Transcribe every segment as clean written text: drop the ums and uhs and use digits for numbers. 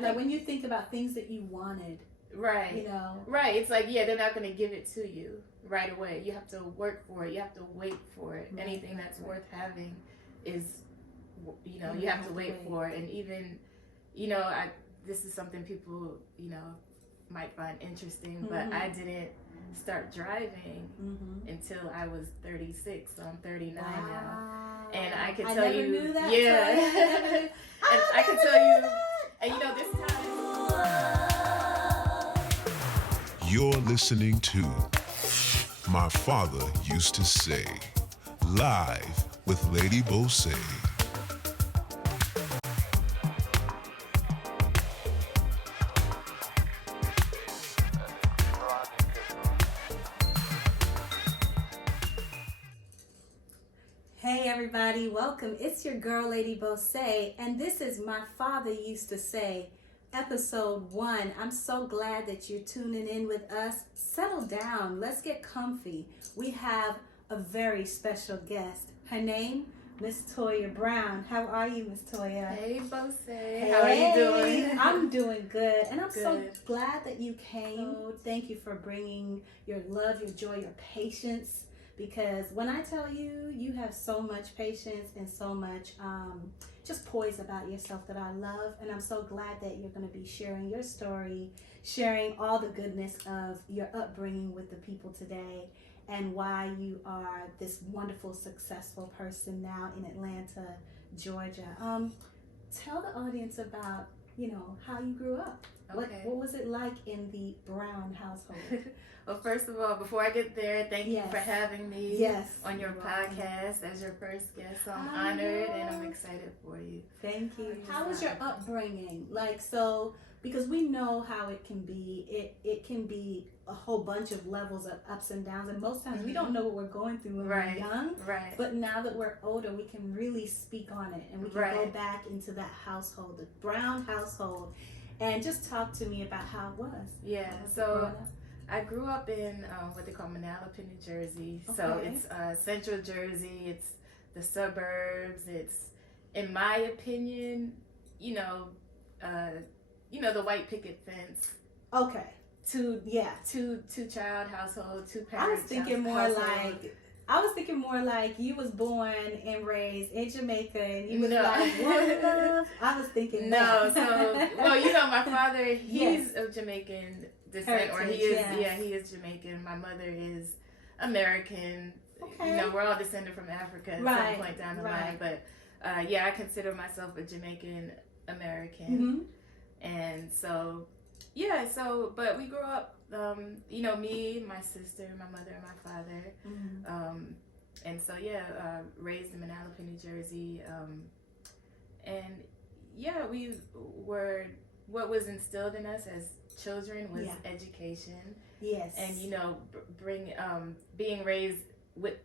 think, like when you think about things that you wanted, right, you know, right. It's like, yeah, they're not going to give it to you right away. You have to work for it. You have to wait for it. Right, Anything right, that's right. worth having is, you know, you have to wait for it. And even, you know, this is something people, you know, might find interesting, but I didn't start driving until I was 36, so I'm 39 now. And I can tell you, knew that, yeah. And I can tell you, and you know, this time. You're listening to My Father Used to Say, live with Lady Bose. Hey everybody, welcome. It's your girl Lady Bose, and this is My Father Used to Say, episode 1. I'm so glad that you're tuning in with us. Settle down, let's get comfy. We have a very special guest. Her name, Miss Toya Brown. How are you, Miss Toya? Hey Bose, Hey. how are you doing? I'm doing good, and I'm so Good. glad that you came. Thank you for bringing your love, your joy, your patience. Because when I tell you, you have so much patience and so much just poise about yourself that I love. And I'm so glad that you're going to be sharing your story, sharing all the goodness of your upbringing with the people today, and why you are this wonderful, successful person now in Atlanta, Georgia. Tell the audience about, you know, how you grew up. Okay. What was it like in the Brown household? Well, first of all, before I get there, thank you for having me on your podcast as your first guest. So I'm honored and I'm excited for you. Thank you. How was your upbringing? Like, so, because we know how it can be. It can be a whole bunch of levels of ups and downs, and most times we don't know what we're going through when we're young. Right. But now that we're older, we can really speak on it, and we can go back into that household, the Brown household, and just talk to me about how it was. Yeah. So I grew up in what they call Manalapan, New Jersey. Okay. So it's central Jersey. It's the suburbs. It's, in my opinion, you know, the white picket fence. Okay. Two child household, two parents. I was thinking more like you was born and raised in Jamaica, and you was like, what love? I was thinking no. So, well, you know, my father, he's of Jamaican descent, or he is Jamaican. My mother is American. Okay. You know, we're all descended from Africa at some point down the line. But I consider myself a Jamaican American, and so. Yeah, but we grew up, you know, me, my sister, my mother, and my father. And so, raised in Manalapan, New Jersey. What was instilled in us as children was education. Yes. And, you know, being raised with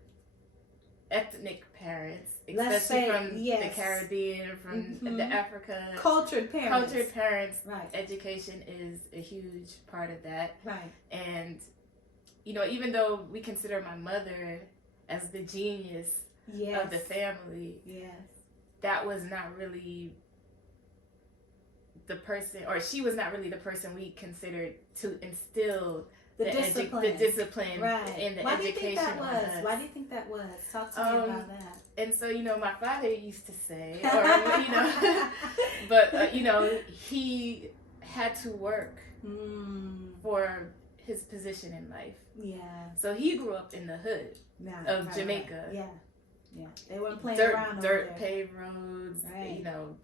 ethnic parents, especially from the Caribbean, from the Africa. Cultured parents. Right. Education is a huge part of that. Right. And, you know, even though we consider my mother as the genius of the family, that was not really the person, or she was not really the person we considered to instill the discipline in the education. Why do you think that was? Talk to me about that. And so, you know, my father used to say, or, you know, but, you know, he had to work for his position in life. Yeah. So he grew up in the hood of Jamaica. Yeah. Yeah. They weren't playing around over there. Paved roads, you know,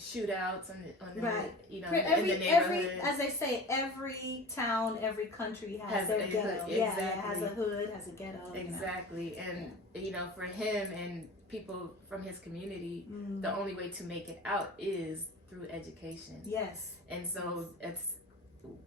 shootouts on the you know, in the neighborhood. As they say, every town, every country has their ghetto. Exactly. Yeah, it has a hood, has a ghetto. Exactly. And you know, for him and people from his community, the only way to make it out is through education. Yes. And so it's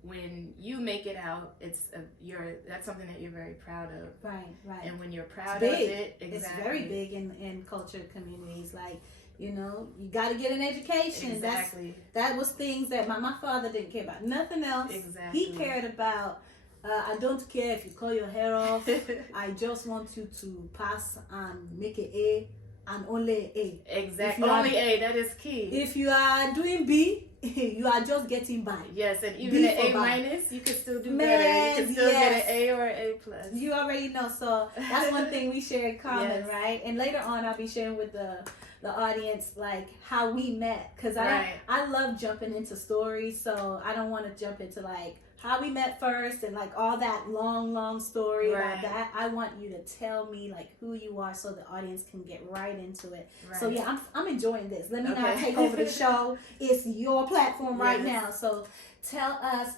when you make it out, that's something that you're very proud of. Right. And when you're proud of it, it's very big in cultured communities. Like, you know, you got to get an education. Exactly. That was things that my father didn't care about. Nothing else. Exactly. He cared about, I don't care if you call your hair off. I just want you to pass and make an A and only A. Exactly. Only A. That is key. If you are doing B, you are just getting by. Yes, and even an A minus, you can still do better. You can still get an A or an A plus. You already know. So that's one thing we share in common, right? And later on, I'll be sharing with the audience like how we met, because I love jumping into stories. So I don't want to jump into like how we met first and like all that long story about that. I want you to tell me like who you are so the audience can get right into it. So yeah, I'm enjoying this. Let me not take over the show. It's your platform right now. So tell us,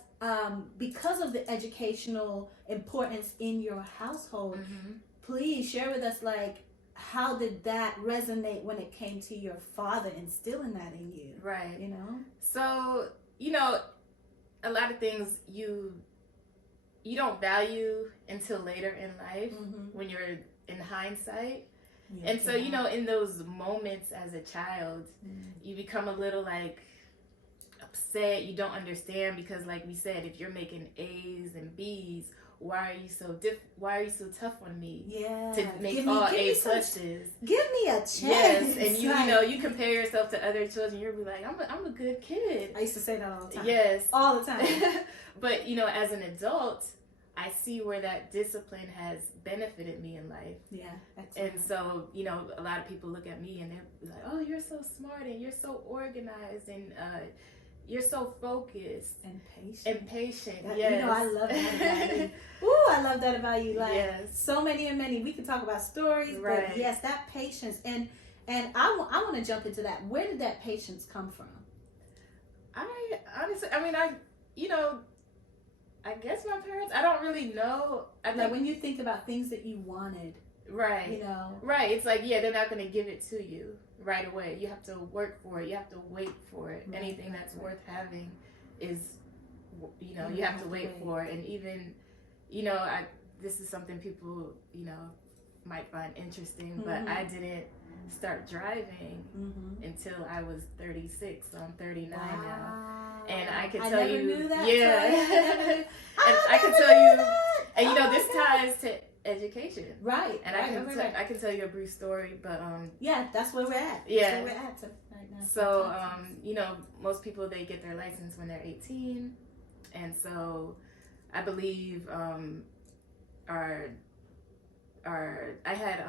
because of the educational importance in your household, please share with us like how did that resonate when it came to your father instilling that in you? Right. You know? So, you know, a lot of things you don't value until later in life when you're in hindsight. Yeah, and so, you know, in those moments as a child, you become a little like upset. You don't understand because, like we said, if you're making A's and B's, why are you so tough on me? Yeah. To make all A pluses. Give me a chance. Yes, and you know, you compare yourself to other children, you'll be like, I'm a good kid. I used to say that all the time. Yes. All the time. But, you know, as an adult, I see where that discipline has benefited me in life. Yeah. Excellent. And so, you know, a lot of people look at me and they're like, oh, you're so smart and you're so organized and you're so focused and patient. Yes. You know, I love that about you. Ooh, I love that about you. Like so many. We could talk about stories, but yes, that patience and I want to jump into that. Where did that patience come from? I honestly, I guess my parents. I don't really know. I think when you think about things that you wanted, right? You know, right? It's like they're not going to give it to you right away. You have to work for it. You have to wait for it. Right, anything that's worth having is, you know, you have to wait for it. And even, you know, this is something people, you know, might find interesting, but I didn't start driving until I was 36. So I'm 39 now, and I can tell you, knew that, and I can tell you, and you know, this ties to education, right? And I can tell you a brief story, but yeah, that's where we're at. Yeah, that's where we're at right now. So you know, most people, they get their license when they're 18, and so I believe I had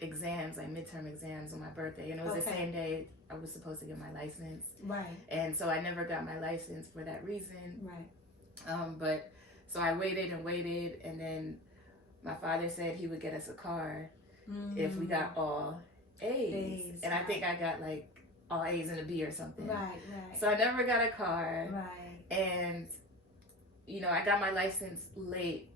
exams, like midterm exams on my birthday, and it was the same day I was supposed to get my license. Right. And so I never got my license for that reason. Right. But so I waited, and then my father said he would get us a car if we got all A's. And I think I got like all A's and a B or something. Right. So I never got a car. Right. And, you know, I got my license late,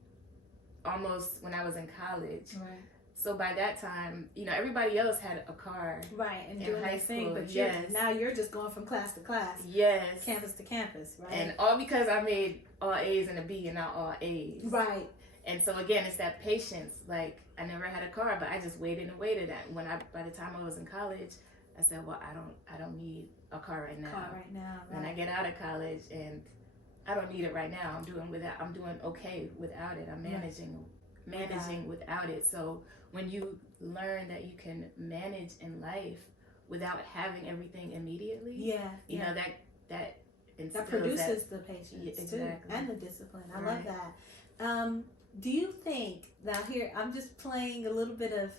almost when I was in college. Right. So by that time, you know, everybody else had a car. Right, and doing high school. But now you're just going from class to class. Yes. Campus to campus, right? And all because I made all A's and a B and not all A's. Right. And so again, it's that patience. Like, I never had a car, but I just waited and waited. By the time I was in college, I said, well, I don't need a car right now. Right. And I get out of college and I don't need it right now. I'm doing okay without it. I'm managing without it. So when you learn that you can manage in life without having everything immediately, you know, that produces the patience too, and the discipline. I love that. Do you think, now here I'm just playing a little bit of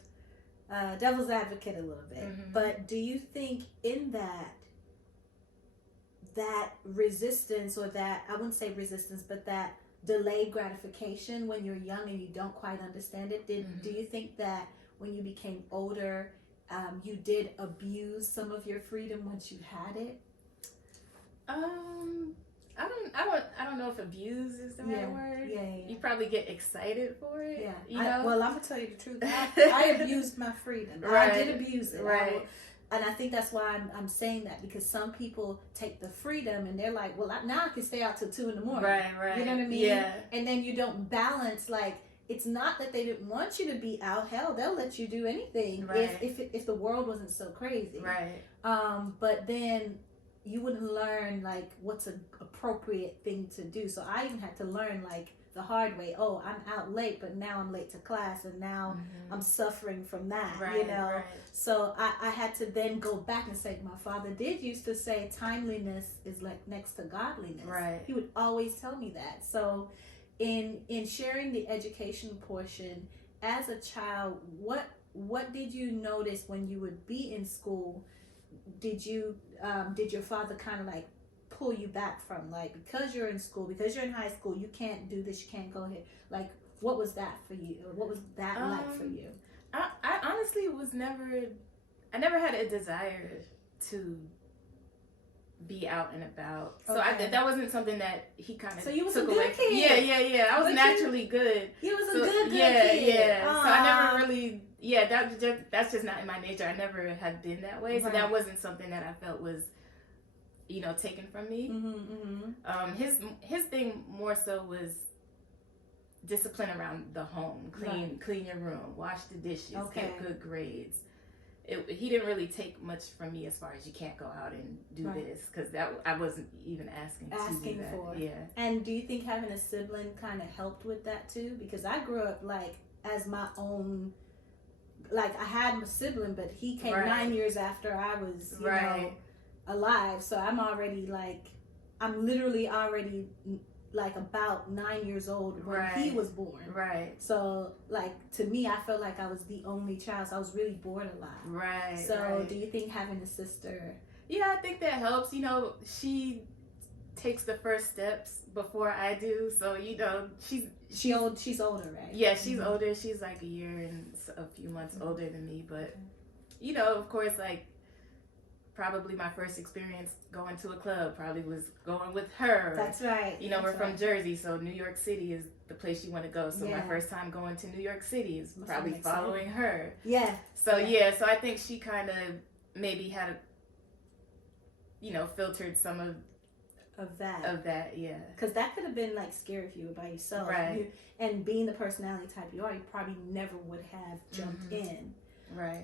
devil's advocate a little bit, but do you think in that resistance, or that, I wouldn't say resistance, but that delayed gratification when you're young and you don't quite understand it, do you think that when you became older, you did abuse some of your freedom once you had it? I don't know if abuse is the right word. Yeah. You probably get excited for it. Yeah. You know? Well, I'm gonna tell you the truth. I abused my freedom. Right. I did abuse it. Right. And I think that's why I'm saying that, because some people take the freedom and they're like, well, now I can stay out till 2 a.m. Right. You know what I mean? Yeah. And then you don't balance, like, it's not that they didn't want you to be out. Hell, they'll let you do anything if the world wasn't so crazy. Right. But then you wouldn't learn like what's an appropriate thing to do. So I even had to learn like the hard way. Oh, I'm out late, but now I'm late to class, and now I'm suffering from that, you know. Right. So I had to then go back and say, my father did used to say timeliness is like next to godliness. Right. He would always tell me that. So in sharing the education portion, as a child, what did you notice when you would be in school? Did your father kind of like pull you back from, like, because you're in school, because you're in high school, you can't do this, you can't go here? Like, what was that for you? Or what was that like for you? I honestly I never had a desire to be out and about. So that wasn't something that he kind of So you was took a good away. kid. Yeah. I was naturally good. You was a good kid. Yeah. Aww. So I never really, that's just not in my nature. I never had been that way. So that wasn't something that I felt was, taken from me. His thing more so was discipline around the home. Clean your room, wash the dishes, get good grades. He didn't really take much from me as far as you can't go out and do this, because that I wasn't even asking to do that. For. Yeah. And do you think having a sibling kind of helped with that too? Because I grew up like as my own. Like, I had my sibling, but he came 9 years after I was, you know, alive. So I'm literally already like about 9 years old when he was born. Right. So like, to me, I felt like I was the only child. So I was really born a lot. Right. So do you think having a sister? Yeah, I think that helps. She takes the first steps before I do. So, she's older, right? Yeah, she's older. She's like a year and a few months older than me. But, of course, like, probably my first experience going to a club probably was going with her. That's right. We're from Jersey, so New York City is the place you want to go. So my first time going to New York City is probably following her. Yeah. So so I think she kind of maybe had filtered some of that, yeah. Because that could have been like scary if you were by yourself. Right. And being the personality type you are, you probably never would have jumped in. Right.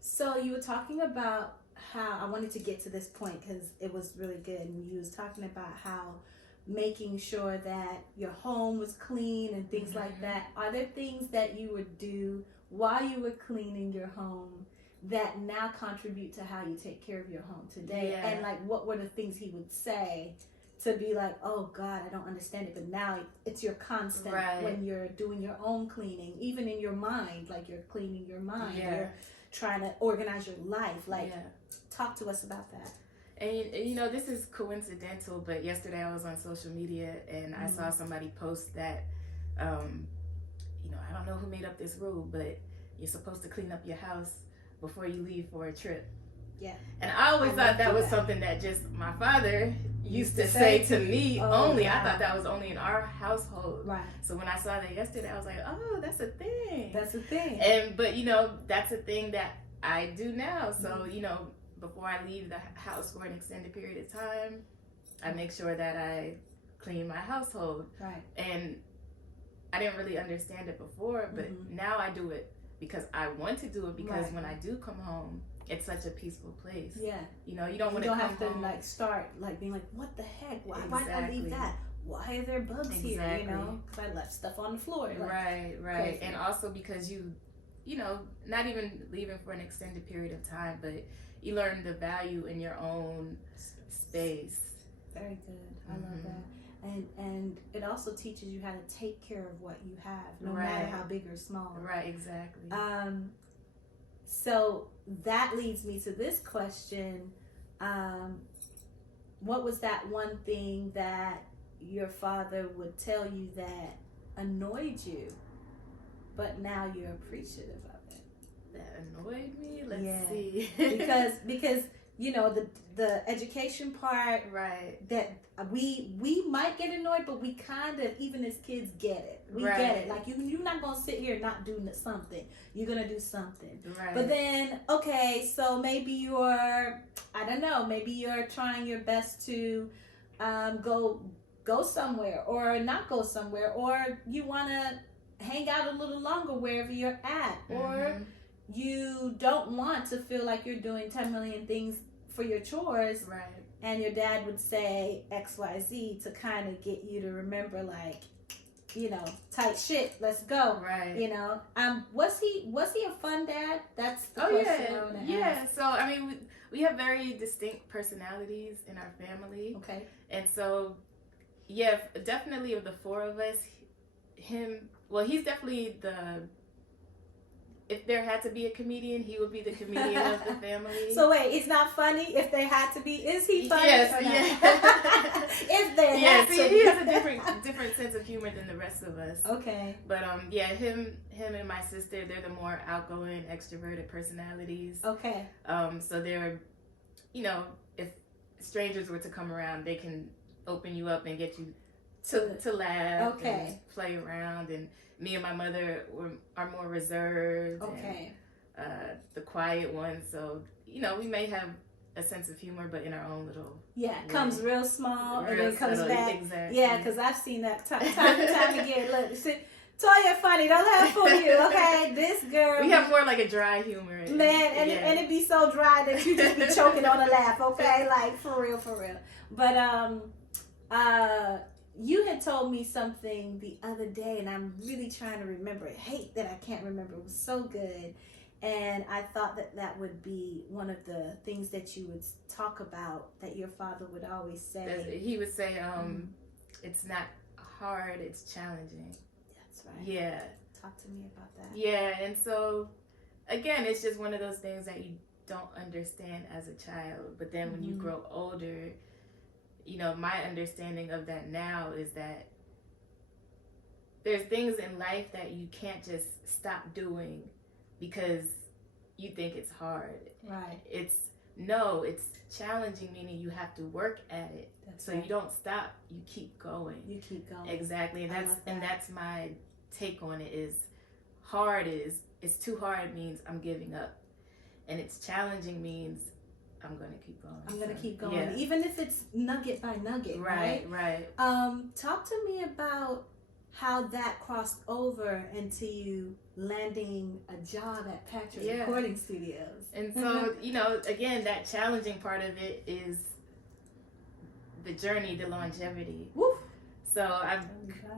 So you were talking about how, I wanted to get to this point because it was really good, and you was talking about how making sure that your home was clean and things like that. Are there things that you would do while you were cleaning your home that now contribute to how you take care of your home today? Yeah. And like, what were the things he would say to be like, oh God, I don't understand it, but now it's your constant when you're doing your own cleaning, even in your mind, like you're cleaning your mind, you're trying to organize your life. Like, talk to us about that. And this is coincidental, but yesterday I was on social media and I saw somebody post that, I don't know who made up this rule, but you're supposed to clean up your house before you leave for a trip. Yeah. And I always thought that was something that just my father used to say to me only. I thought that was only in our household. Right. So when I saw that yesterday, I was like, oh, that's a thing. That's a thing. But that's a thing that I do now. So, before I leave the house for an extended period of time, I make sure that I clean my household. Right. And I didn't really understand it before, but now I do it because I want to do it, because when I do come home, it's such a peaceful place. Yeah. You don't want to come home. You don't have to like start like being like, what the heck? Why did I leave that? Why are there bugs here? Because I left stuff on the floor. Like, right. Crazy. And also because you not even leaving for an extended period of time, but you learn the value in your own space. Very good. I love that. And it also teaches you how to take care of what you have, no matter how big or small. Right, exactly. So that leads me to this question. What was that one thing that your father would tell you that annoyed you, but now you're appreciative of it? That annoyed me? Let's see. because the education part, that we might get annoyed, but we kind of, even as kids, get it. We get it. Like, you're not going to sit here and not do something. You're going to do something. Right. But then, okay, so maybe maybe you're trying your best to go somewhere or not go somewhere, or you want to hang out a little longer wherever you're at, or you don't want to feel like you're doing 10 million things for your chores. Right. And your dad would say XYZ to kind of get you to remember, like, you know, tight shit, let's go. Right. You know, was he a fun dad? That's the question I want to ask. So I mean, we have very distinct personalities in our family. Okay. And so, yeah, definitely of the four of us, he's definitely if there had to be a comedian, he would be the comedian of the family. So wait, it's not funny if there had to be. Is he funny? Yes, or not? yeah. If there had to be. He has a different sense of humor than the rest of us. Okay. But him and my sister, they're the more outgoing, extroverted personalities. Okay. So they're, you know, if strangers were to come around, they can open you up and get you to laugh. Okay. And play around. And me and my mother are more reserved. Okay. And the quiet ones. So, you know, we may have a sense of humor, but in our own little way. Comes real small and then comes subtle, back. Exactly. Yeah, because I've seen that time and time again. Look, Toya funny. Don't let her fool you, okay? This girl. We have more like a dry humor. Man, and it be so dry that you just be choking on a laugh, okay? Like, for real. But, you had told me something the other day, and I'm really trying to remember it. Hate that I can't remember. It was so good. And I thought that would be one of the things that you would talk about, that your father would always say. He would say, it's not hard, it's challenging. That's right. Yeah. Talk to me about that. Yeah, and so, again, it's just one of those things that you don't understand as a child. But then when you grow older, you know, my understanding of that now is that there's things in life that you can't just stop doing because you think it's hard. Right. It's challenging, meaning you have to work at it. That's so right. You don't stop, you keep going. You keep going. Exactly. And that's my take on it is it's too hard means I'm giving up. And it's challenging means I'm going to keep going. I'm going to keep going. Yeah. Even if it's nugget by nugget, right? Right. Talk to me about how that crossed over into you landing a job at Patchwork Recording Studios. And so, you know, again, that challenging part of it is the journey, the longevity. Woo. So I'm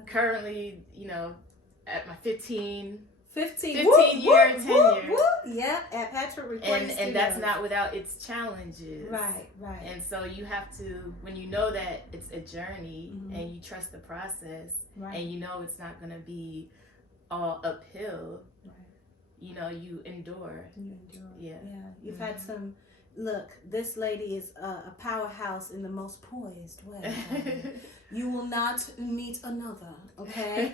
currently, you know, at my 15 year tenure. Yeah, at Patchwork Recording Studios. And that's not without its challenges. Right. And so you have to, when you know that it's a journey and you trust the process and you know it's not going to be all uphill, you know, you endure. Yeah. You've had some, look, this lady is a powerhouse in the most poised way. You will not meet another, okay?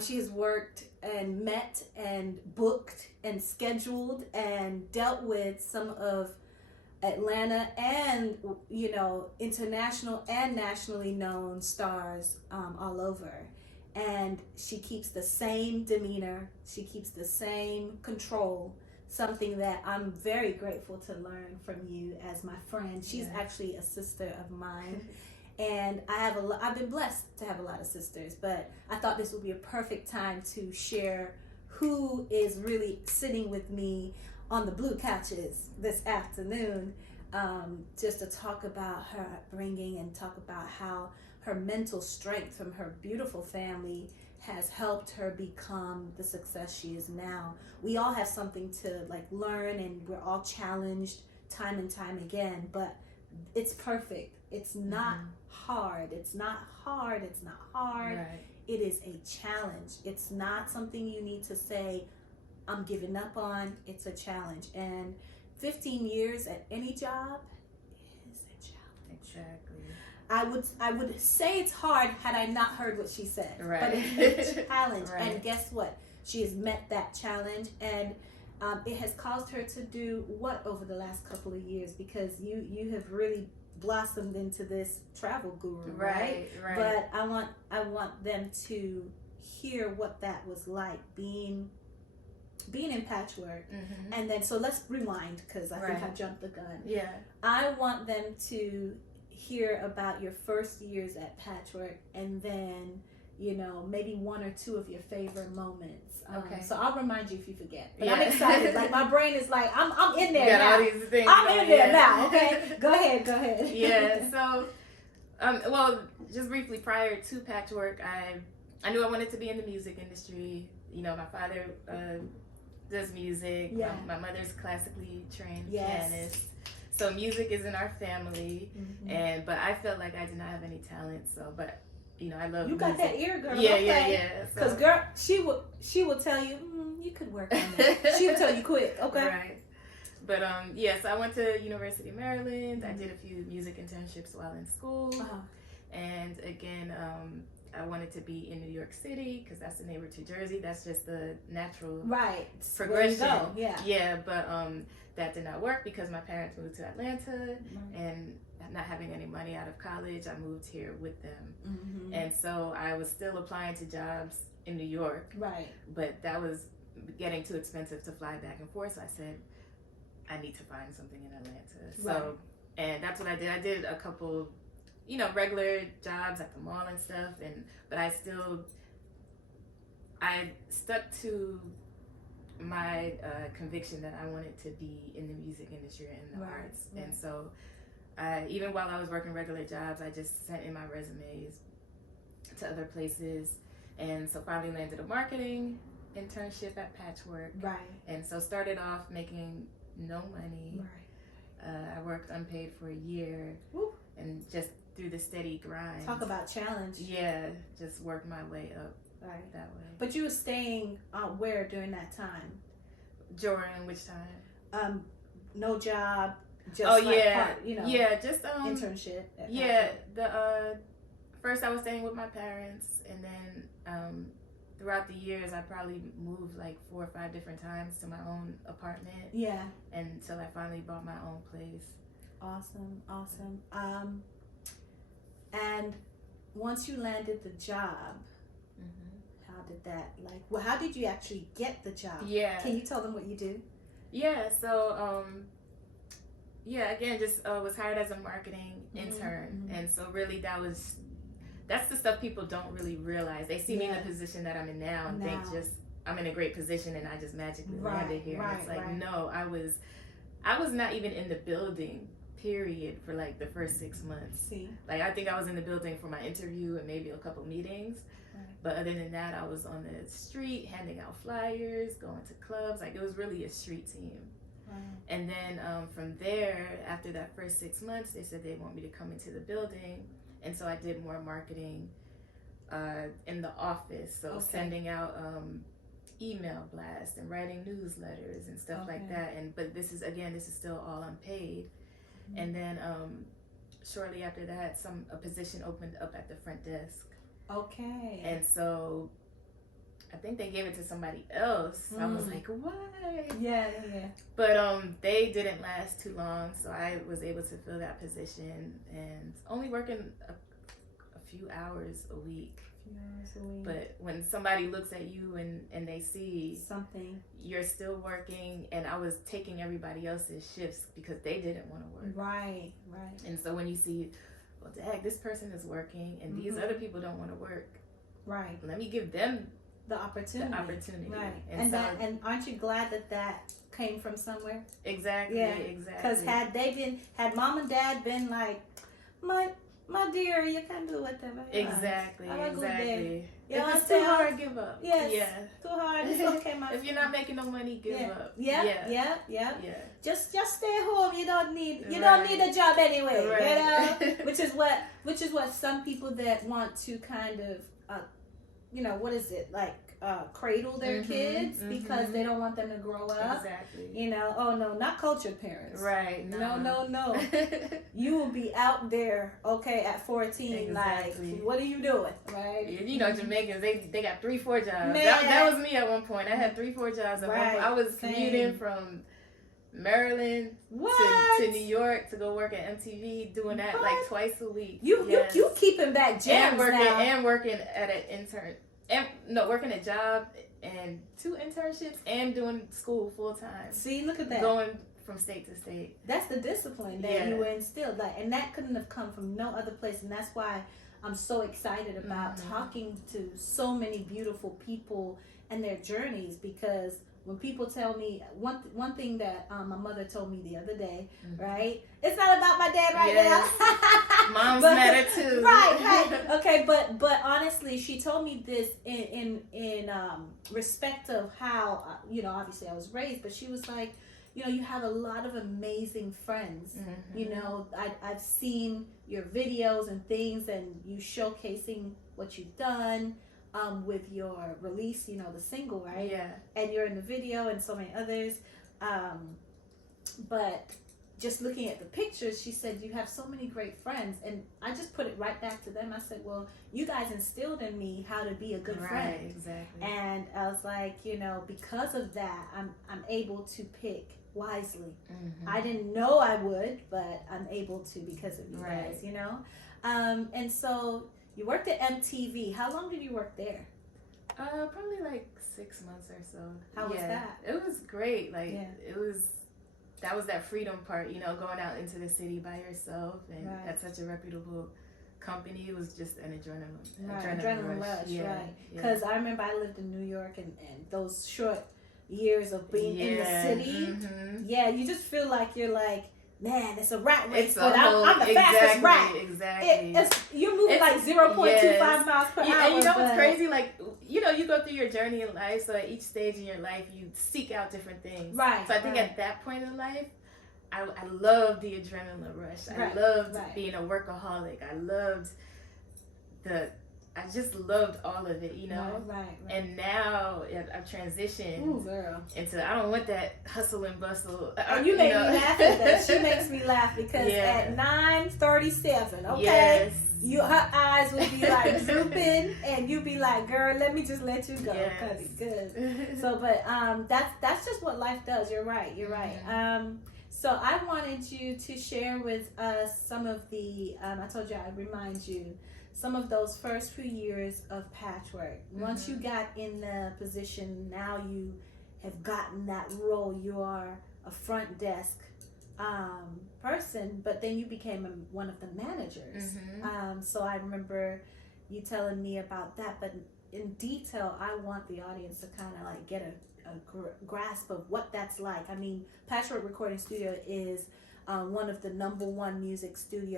She has worked and met and booked and scheduled and dealt with some of Atlanta and, you know, international and nationally known stars all over. And she keeps the same demeanor. She keeps the same control. Something that I'm very grateful to learn from you as my friend. She's actually a sister of mine. And I've been blessed to have a lot of sisters, but I thought this would be a perfect time to share who is really sitting with me on the blue couches this afternoon, just to talk about her upbringing and talk about how her mental strength from her beautiful family has helped her become the success she is now. We all have something to learn, and we're all challenged time and time again, but it's perfect. It's not hard. It's not hard. It's not hard. Right. It is a challenge. It's not something you need to say, I'm giving up on. It's a challenge. And 15 years at any job is a challenge. Exactly. I would say it's hard had I not heard what she said. Right. But it's a challenge. Right. And guess what? She has met that challenge, and it has caused her to do what over the last couple of years, because you have really blossomed into this travel guru, right? But I want them to hear what that was like being in Patchwork. And then, so let's rewind, because I think I jumped the gun. Yeah. I want them to hear about your first years at Patchwork, and then maybe one or two of your favorite moments. Okay. So I'll remind you if you forget. But I'm excited. Like my brain is like, I'm in there now. All these things I'm in there now. Okay. Go ahead. Yeah. So, well, just briefly, prior to Patchwork, I knew I wanted to be in the music industry. My father does music. Yeah. My mother's classically trained pianist. So music is in our family, but I felt like I did not have any talent. So, but I love. You got that ear, girl. Yeah. Because girl, she will tell you you could work on that. She'll tell you quick. Okay. Right. But so I went to University of Maryland. I did a few music internships while in school, and again, I wanted to be in New York City because that's the neighbor to Jersey. That's just the natural progression. Yeah, but that did not work because my parents moved to Atlanta, and not having any money out of college, I moved here with them. And so I was still applying to jobs in New York, but that was getting too expensive to fly back and forth. So I said, I need to find something in Atlanta. So, and that's what I did. I did a couple, regular jobs at the mall and stuff, but I stuck to my conviction that I wanted to be in the music industry and the arts. And so even while I was working regular jobs, I just sent in my resumes to other places, and so finally landed a marketing internship at Patchwork. And so started off making no money. I worked unpaid for a year. And just through the steady grind. Talk about challenge. Yeah, just worked my way up that way. But you were staying where during that time? During which time? No job. Just just internship. First I was staying with my parents, and then throughout the years I probably moved like 4 or 5 different times to my own apartment. Yeah. Until I finally bought my own place. Awesome. And once you landed the job, how did that how did you actually get the job? Yeah. Can you tell them what you do? Yeah. So again, just was hired as a marketing intern, and so really that's the stuff people don't really realize. They see me in the position that I'm in now and think just I'm in a great position and I just magically landed here. And it's like no, I was not even in the building period for like the first 6 months. Like I think I was in the building for my interview and maybe a couple meetings, but other than that I was on the street handing out flyers, going to clubs. Like it was really a street team. And then from there, after that first 6 months, they said they want me to come into the building, and so I did more marketing in the office, so sending out email blasts and writing newsletters and stuff like that. But this is still all unpaid. And then shortly after that, a position opened up at the front desk. And so I think they gave it to somebody else. I was like, what? Yeah. But they didn't last too long, so I was able to fill that position and only working a few hours a week. But when somebody looks at you and they see something, you're still working, and I was taking everybody else's shifts because they didn't want to work. Right. And so when you see, well, dang, this person is working and these other people don't want to work. Right. Let me give them the opportunity. Right. And aren't you glad that came from somewhere? Exactly. Yeah. Exactly. Because had mom and dad been like, my dear, you can do whatever. Exactly. Exactly. If it's too hard, give up. Yes. Yeah. Too hard. It's okay, my If you're not making no money, give up. Yeah. Just stay home. You don't need a job anyway. Right. You know, which is what some people that want to kind of what is it like? Cradle their kids because they don't want them to grow up. Exactly. Oh no, not cultured parents. Right. No. You will be out there, at 14, exactly. Like, what are you doing? Right. Jamaicans, they got 3-4 jobs. That was me at one point. I had 3-4 jobs. I was commuting from Maryland to New York to go work at MTV, doing that like twice a week. You keeping back jams and working at an intern. Working a job and 2 internships and doing school full time. See, look at that. Going from state to state. That's the discipline that you were instilled, like, and that couldn't have come from no other place. And that's why I'm so excited about talking to so many beautiful people and their journeys, because when people tell me one thing that my mother told me the other day, right? It's not about my dad now. Moms matter too. Right. Okay, but honestly, she told me this in respect of how obviously I was raised, but she was like, you have a lot of amazing friends. I've seen your videos and things, and you showcasing what you've done. With your release, the single, right? Yeah. And you're in the video and so many others. But just looking at the pictures, she said you have so many great friends. And I just put it right back to them. I said, well, you guys instilled in me how to be a good friend. Right, exactly. And I was like, because of that, I'm able to pick wisely. I didn't know I would, but I'm able to because of you guys, And so you worked at MTV. How long did you work there? Probably like 6 months or so. How was that? It was great. That was that freedom part, going out into the city by yourself and at such a reputable company. It was just an adrenaline rush. Right. Because I remember I lived in New York, and those short years of being in the city, you just feel like you're like, man, it's a rat race, but I'm the fastest rat. Exactly. You're moving like 0.25 miles per hour. And what's crazy? Like, you go through your journey in life, so at each stage in your life, you seek out different things. Right. So I think at that point in life, I loved the adrenaline rush. I loved being a workaholic. I just loved all of it, Right. And now I've transitioned into, I don't want that hustle and bustle. And you make me laugh at that. She makes me laugh because at 9:37, her eyes would be like drooping, and you'd be like, "Girl, let me just let you go, cause it's good." So, but that's just what life does. You're right. So I wanted you to share with us some of the. I told you I'd remind you. Some of those first few years of Patchwork. Once you got in the position, now you have gotten that role. You are a front desk person, but then you became one of the managers. So I remember you telling me about that, but in detail, I want the audience to kind of like get a grasp of what that's like. I mean, Patchwork Recording Studio is one of the #1 music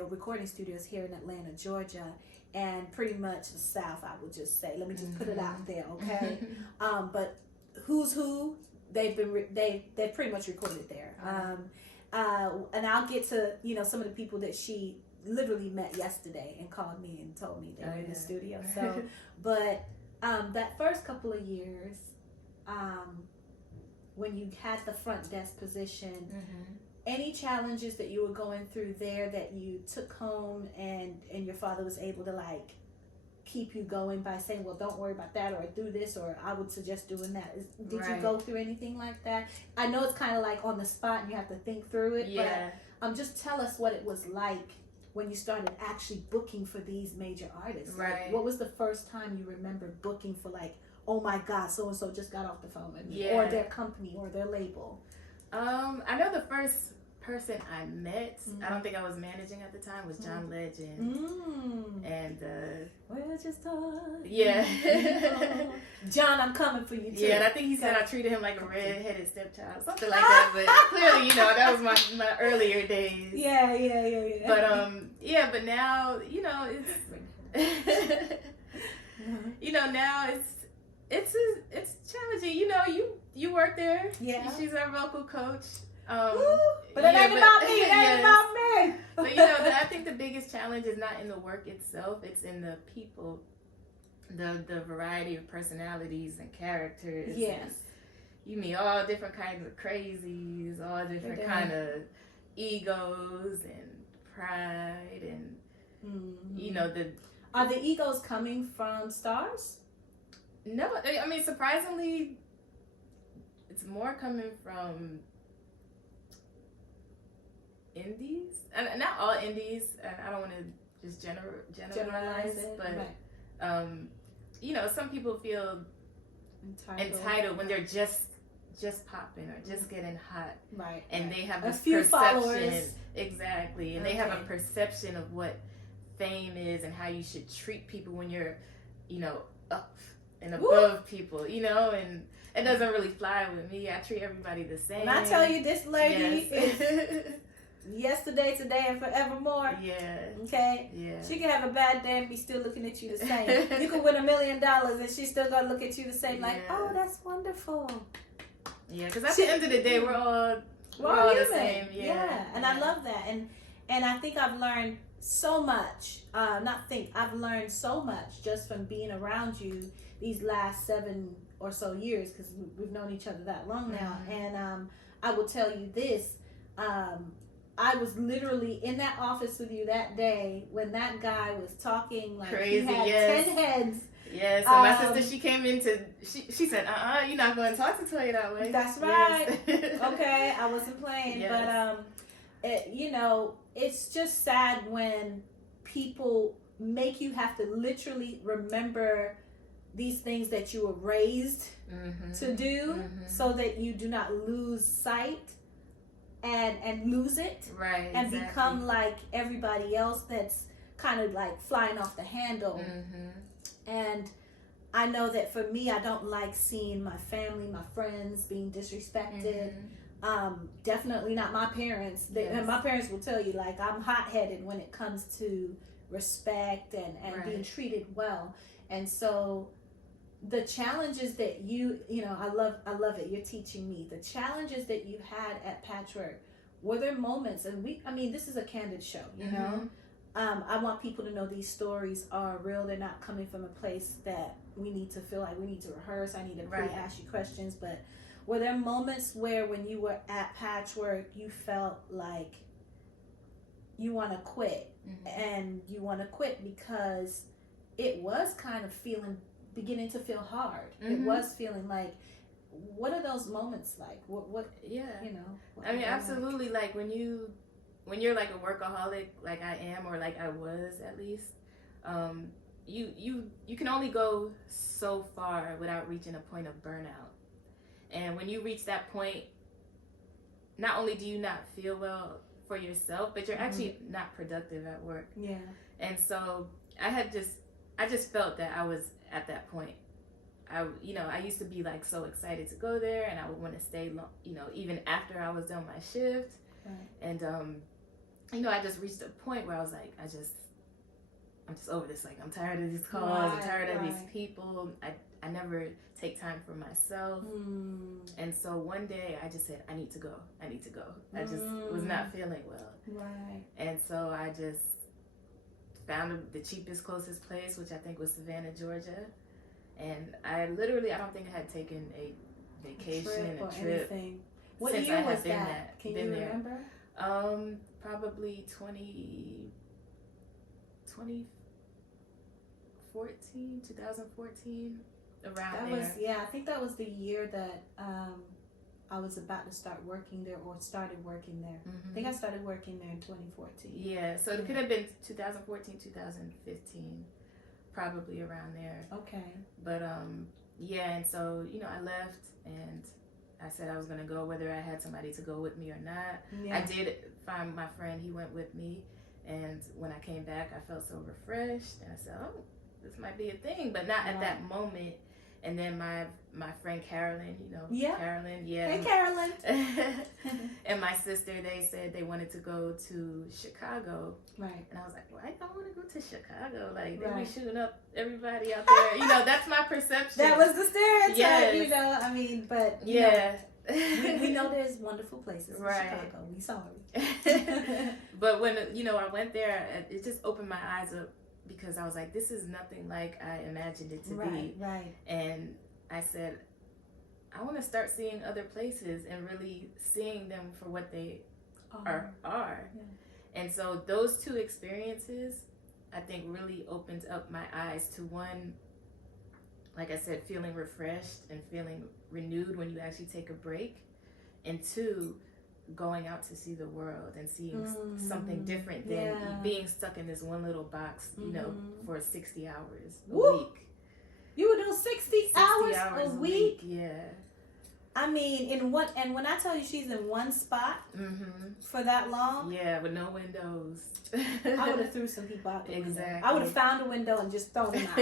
recording studios here in Atlanta, Georgia. And pretty much the South, I would just say. Let me just put it out there, okay? But who's who? They've pretty much recorded there. And I'll get to some of the people that she literally met yesterday and called me and told me they were in the studio. So, but that first couple of years, when you had the front desk position. Any challenges that you were going through there that you took home and your father was able to like keep you going by saying, well, don't worry about that, or do this, or I would suggest doing that. Did you go through anything like that? I know it's kind of like on the spot and you have to think through it, but just tell us what it was like when you started actually booking for these major artists. Like, what was the first time you remember booking for like, oh my God, so-and-so just got off the phone with me, or their company or their label? I know the first person I met, I don't think I was managing at the time, was John Legend. And well, just thought, John, I'm coming for you too. And I think he said I treated him like a red-headed stepchild, something like that. But clearly, that was my earlier days. But but now, it's now it's challenging. You work there. She's our vocal coach. But it ain't about me. It ain't about me. But I think the biggest challenge is not in the work itself. It's in the people, the variety of personalities and characters. Yes. You meet all different kinds of crazies, all different kind of egos and pride, and Are the egos coming from stars? No, I mean, surprisingly, it's more coming from indies, and not all indies, and I don't want to just generalize it, but some people feel entitled when they're just just popping or just getting hot. Right. And they have a this few perception. Followers. Exactly. And they have a perception of what fame is and how you should treat people when you're, up and above people, and it doesn't really fly with me. I treat everybody the same. And I tell you, this lady yes. is yesterday, today, and forevermore. Yeah. Okay? Yeah. She can have a bad day and be still looking at you the same. You can win $1 million and she's still going to look at you the same like, oh, that's wonderful. Yeah, because at the end of the day, we're all the same. Yeah. And I love that. And I think I've learned so much. I've learned so much just from being around you these last 7 or so years, because we've known each other that long now. Mm-hmm. And I will tell you this. I was literally in that office with you that day when that guy was talking like crazy, he had 10 heads. Yes, and my sister, she came into, she said, you're not going to talk to Toya that way. That's right. Yes. Okay, I wasn't playing. Yes. But, it's just sad when people make you have to literally remember these things that you were raised to do so that you do not lose sight and lose it. Right. And become like everybody else that's kind of like flying off the handle. Mm-hmm. And I know that for me, I don't like seeing my family, my friends being disrespected. Mm-hmm. Definitely not my parents. And my parents will tell you, like, I'm hot-headed when it comes to respect and being treated well. And so the challenges that I love it. You're teaching me the challenges that you had at Patchwork. Were there moments, and this is a candid show, you know? I want people to know these stories are real. They're not coming from a place that we need to feel like we need to rehearse. I need to ask you questions. But were there moments where when you were at Patchwork, you felt like you want to quit? And you want to quit because it was kind of beginning to feel hard. It was feeling like, what are those moments like? What absolutely. Like when you're like a workaholic, like I am, or like I was at least, you can only go so far without reaching a point of burnout. And when you reach that point, not only do you not feel well for yourself, but you're actually not productive at work. Yeah. And so I just felt that I was at that point. I used to be like so excited to go there, and I would want to stay long, even after I was done my shift. Right. And I just reached a point where I was like, I'm just over this. Like, I'm tired of these calls. I'm tired of these people. I never take time for myself. And so one day I just said, I need to go. I just was not feeling well. Right. And so I just found the cheapest, closest place, which I think was Savannah, Georgia. And I don't think I had taken a vacation, a trip. Anything. What year was that? Can you remember? Probably 2014, around there. I think that was the year that I was about to start working there, or started working there. I think I started working there in 2014. Yeah, so it could have been 2014, 2015, probably around there. Okay. But and so I left, and I said I was gonna go whether I had somebody to go with me or not. Yeah. I did find my friend; he went with me, and when I came back, I felt so refreshed, and I said, "Oh, this might be a thing," but not at that moment. And then my friend Carolyn, Carolyn, Hey, Carolyn. and my sister, they said they wanted to go to Chicago. Right. And I was like, well, I don't want to go to Chicago. Like, they be shooting up everybody out there. That's my perception. That was the stereotype, but we know there's wonderful places in Chicago. We sorry. But when, I went there, it just opened my eyes up, because I was like, this is nothing like I imagined it to be. Right. And I said, I want to start seeing other places and really seeing them for what they are. Yeah. And so those two experiences, I think, really opened up my eyes to, one, like I said, feeling refreshed and feeling renewed when you actually take a break. And two, going out to see the world and seeing something different than being stuck in this one little box, for 60 hours a week. You were doing 60 hours a week? Yeah. I mean, and when I tell you she's in one spot for that long, yeah, with no windows, I would have threw some people out the exactly. window. I would have found a window and just thrown them out.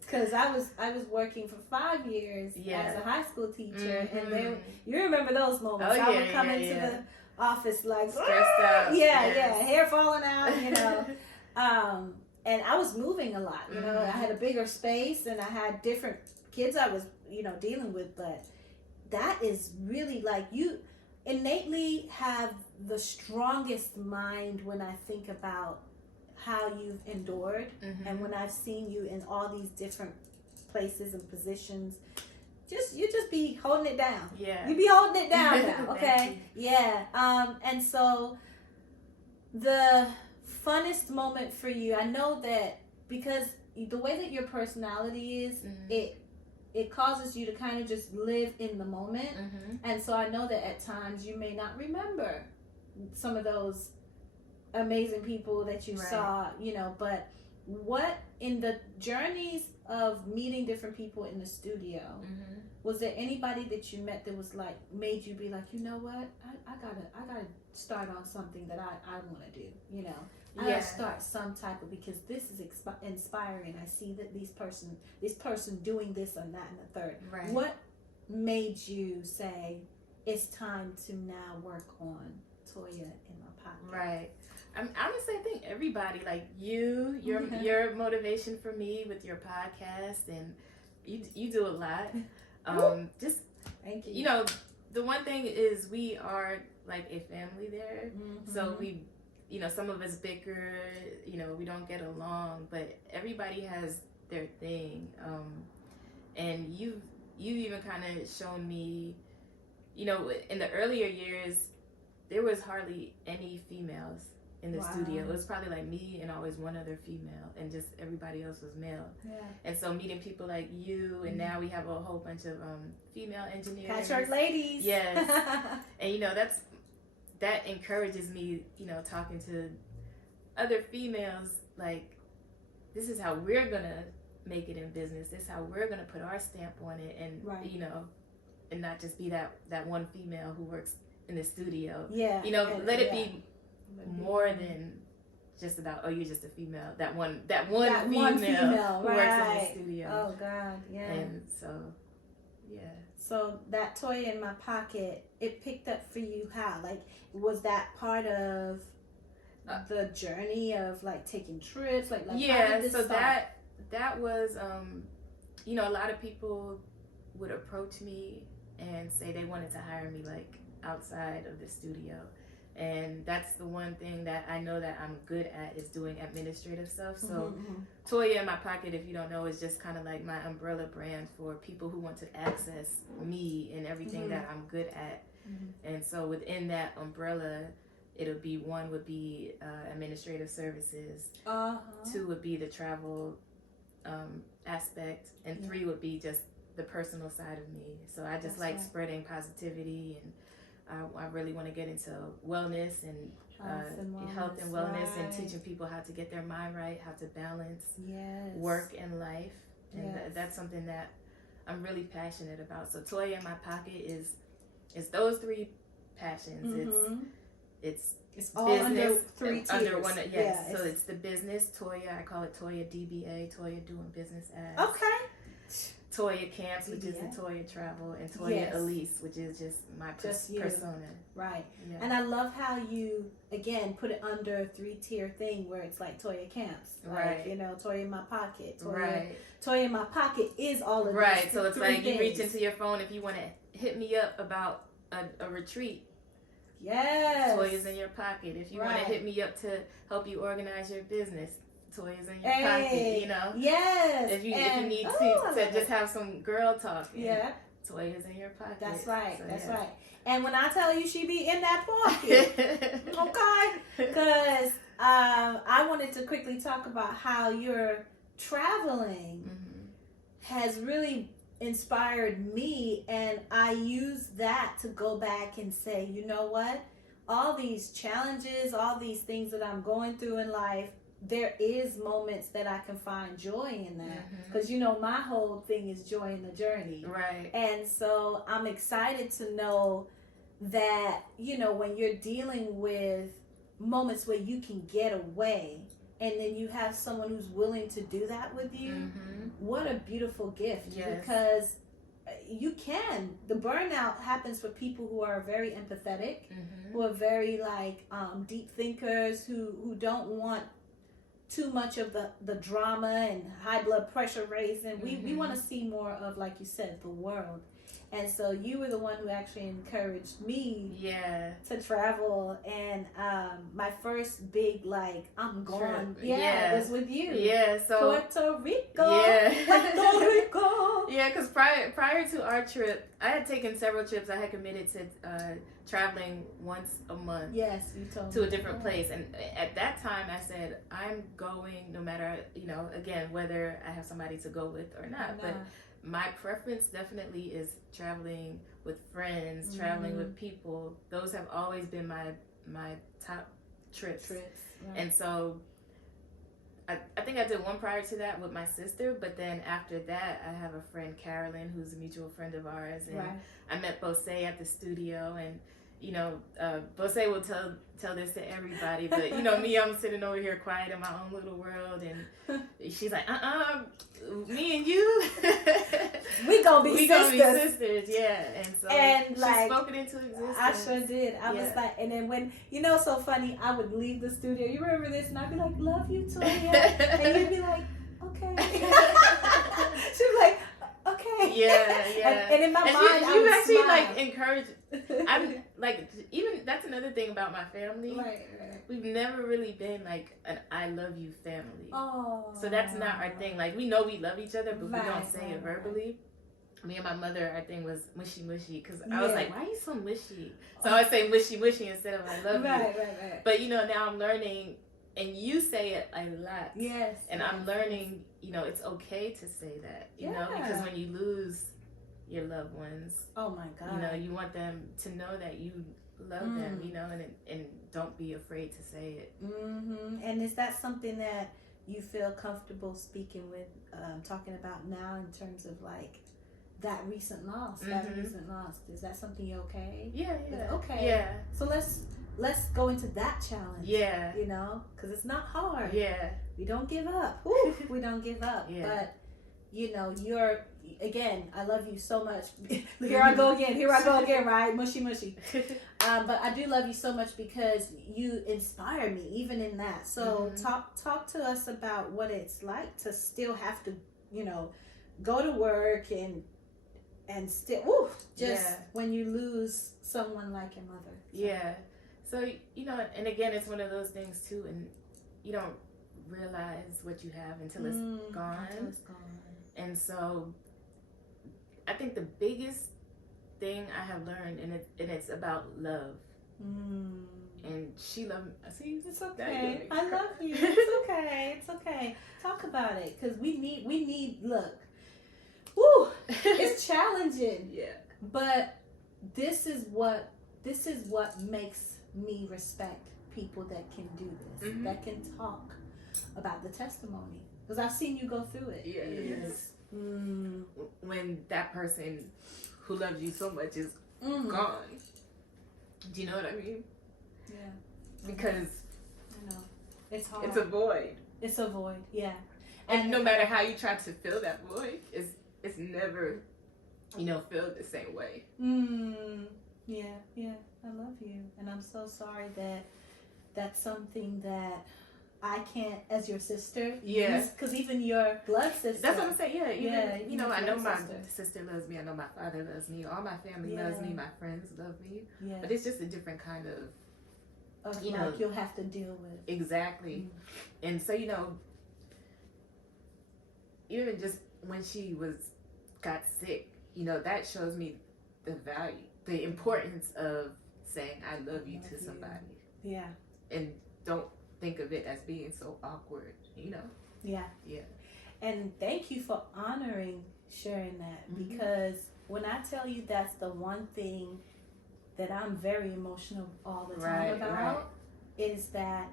Because I was working for 5 years as a high school teacher, and you remember those moments. I would come into the office like stressed out, hair falling out, you know. And I was moving a lot, you know. I had a bigger space, and I had different kids I was, you know, dealing with, but that is really like you innately have the strongest mind when I think about how you've endured and when I've seen you in all these different places and positions. You just be holding it down. Yeah. You be holding it down now, okay? Yeah. And so the funnest moment for you, I know that because the way that your personality is, it causes you to kind of just live in the moment. And so I know that at times you may not remember some of those amazing people that you saw, you know, but what in the journeys of meeting different people in the studio, was there anybody that you met that was like, made you be like, you know what, I gotta start on something that I want to do, you know? I gotta start some type of, because this is inspiring. I see that this person doing this and that and the third. Right. What made you say it's time to now work on Toya in my pocket? Right. Honestly, I think everybody, like your motivation for me with your podcast, and you do a lot. Just thank you. You know, the one thing is we are like a family there, so we. You know, some of us bicker, you know, we don't get along, but everybody has their thing. And you've even kind of shown me, you know, in the earlier years, there was hardly any females in the studio. It was probably like me and always one other female, and just everybody else was male. Yeah. And so meeting people like you, and now we have a whole bunch of female engineers. Patchwork ladies. Yes. And, you know, that encourages me, you know, talking to other females, like, this is how we're gonna make it in business. This is how we're gonna put our stamp on it, and you know, and not just be that one female who works in the studio. Yeah. You know, let it be more than just about, oh, you're just a female. That one female who works in the studio. Oh God, yeah. And so, yeah. So that Toya in my pocket, it picked up for you how? Like, was that part of the journey of like taking trips? Like yeah, how did this so start? that was you know, a lot of people would approach me and say they wanted to hire me like outside of the studio. And that's the one thing that I know that I'm good at, is doing administrative stuff. So Toya in my pocket, if you don't know, is just kind of like my umbrella brand for people who want to access me and everything that I'm good at. And so within that umbrella, it'll be, one would be administrative services, 2 would be the travel aspect, and 3 would be just the personal side of me. So I just like spreading positivity, and I really want to get into wellness and health and wellness, and teaching people how to get their mind right, how to balance work and life. And that's something that I'm really passionate about. So Toya in my pocket is those 3 passions. It's all business, under 3 tiers. Under one, so it's the business, Toya, I call it Toya DBA, Toya Doing Business As. Okay. Toya Camps, which is the Toya Travel, and Toya Elise, which is just my persona. Right. Yeah. And I love how you, again, put it under a 3-tier thing where it's like Toya Camps. Like, you know, Toya in my pocket. Toya in my pocket is all of these. Right. So it's like you reach into your phone if you want to hit me up about a retreat. Yes. Toya's in your pocket. If you want to hit me up to help you organize your business, Toya's in your pocket, you know? Yes. If you need to just have some girl talk, Toya's in your pocket. That's right. So, that's right. And when I tell you she be in that pocket, okay? Because I wanted to quickly talk about how your traveling has really inspired me, and I use that to go back and say, you know what? All these challenges, all these things that I'm going through in life, there is moments that I can find joy in that, because my whole thing is joy in the journey, right? And so I'm excited to know that when you're dealing with moments where you can get away, and then you have someone who's willing to do that with you, what a beautiful gift. Yes. Because you can. The burnout happens for people who are very empathetic, who are very deep thinkers, who don't want too much of the drama and high blood pressure raising. We want to see more of, like you said, the world. And so you were the one who actually encouraged me to travel. And my first big, I'm going, it was with you. Yeah, so Puerto Rico. Yeah. Puerto Rico. Yeah, because prior to our trip, I had taken several trips. I had committed to traveling once a month. Yes, you told me. To a different place. And at that time, I said, I'm going no matter, again, whether I have somebody to go with or not. But my preference definitely is traveling with friends, traveling with people. Those have always been my top trips. Right. And so I think I did one prior to that with my sister, but then after that, I have a friend, Carolyn, who's a mutual friend of ours. And I met Bose at the studio, and Bose will tell this to everybody, but me, I'm sitting over here quiet in my own little world, and she's like, me and you, we gonna be sisters, yeah. And so she spoke it into existence. I sure did. I was like, and then when so funny, I would leave the studio. You remember this? And I'd be like, love you, Toya, and you'd be like, okay. She'd be like, okay. Yeah. And in my mind, you actually smile. Encourage. I'm even that's another thing about my family. Right. We've never really been an I love you family. Oh. So that's not our thing. We know we love each other, but we don't say it verbally. Me and my mother, our thing was mushy mushy, because I was like, why are you so mushy? So I say mushy mushy instead of I love you. Right. But now I'm learning, and you say it a lot. Yes. And I'm learning, it's okay to say that, because when you lose your loved ones, oh my God, you want them to know that you love them, and don't be afraid to say it. And is that something that you feel comfortable speaking with, talking about now in terms of that recent loss? Is that something you're okay? Yeah. Okay. Yeah. So let's go into that challenge. Yeah. Because it's not hard. Yeah. We don't give up. We don't give up. Yeah. But you're, again, I love you so much. Here I go again, right? Mushy. But I do love you so much because you inspire me, even in that. So talk to us about what it's like to still have to, go to work and still, when you lose someone like your mother. So. Yeah. So, and again, it's one of those things too, and you don't realize what you have until it's gone. And so I think the biggest thing I have learned, and it's about love. And she loved me. See, it's okay. I love you. It's okay. Talk about it, because we need. Look, it's challenging. Yeah. But this is what makes me respect people that can do this, that can talk about the testimony. Because I've seen you go through it. Yes. When that person who loves you so much is gone. Do you know what I mean? Yeah. Because I know. It's hard. It's a void. It's a void, yeah. And no matter how you try to fill that void, it's never, filled the same way. Yeah. I love you. And I'm so sorry that that's something that I can't, as your sister. Yeah. Because even your blood sister. That's what I'm saying. Yeah. I know my sister loves me. I know my father loves me. All my family loves me. My friends love me. Yeah. But it's just a different kind of you'll have to deal with. Exactly. And so, even just when she got sick, that shows me the value, the importance of saying I love you to somebody. Yeah. And don't think of it as being so awkward, Yeah. And thank you for sharing that, because when I tell you that's the one thing that I'm very emotional all the time about, is that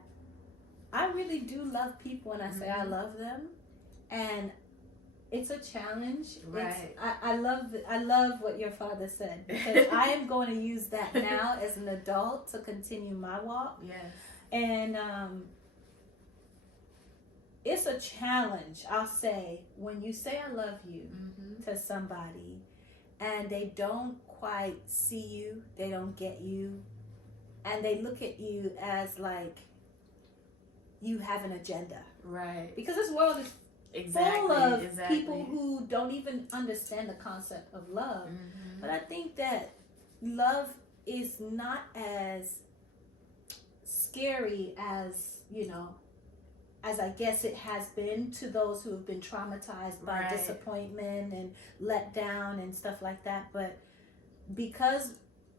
I really do love people when I say I love them, and it's a challenge. Right. I love what your father said, because I am going to use that now as an adult to continue my walk. Yes. And it's a challenge, I'll say, when you say I love you to somebody and they don't quite see you, they don't get you, and they look at you as like you have an agenda. Right. Because this world is full of people who don't even understand the concept of love. But I think that love is not as scary as, as I guess it has been to those who have been traumatized by disappointment and let down and stuff like that. But because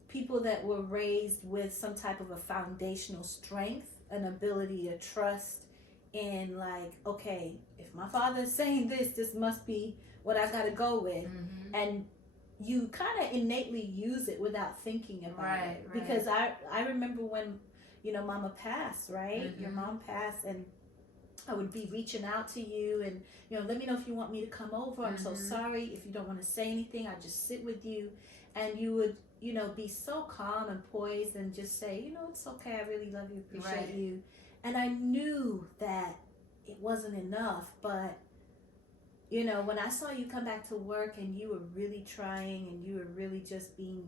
people that were raised with some type of a foundational strength, an ability to trust in, like, okay, if my father is saying this must be what I gotta go with. And you kind of innately use it without thinking about it. Because I remember when, Mama passed, right? Your mom passed, and I would be reaching out to you and, let me know if you want me to come over. I'm so sorry. If you don't want to say anything, I just sit with you. And you would, be so calm and poised and just say, it's okay. I really love you. Appreciate you. And I knew that it wasn't enough. But, when I saw you come back to work and you were really trying and you were really just being,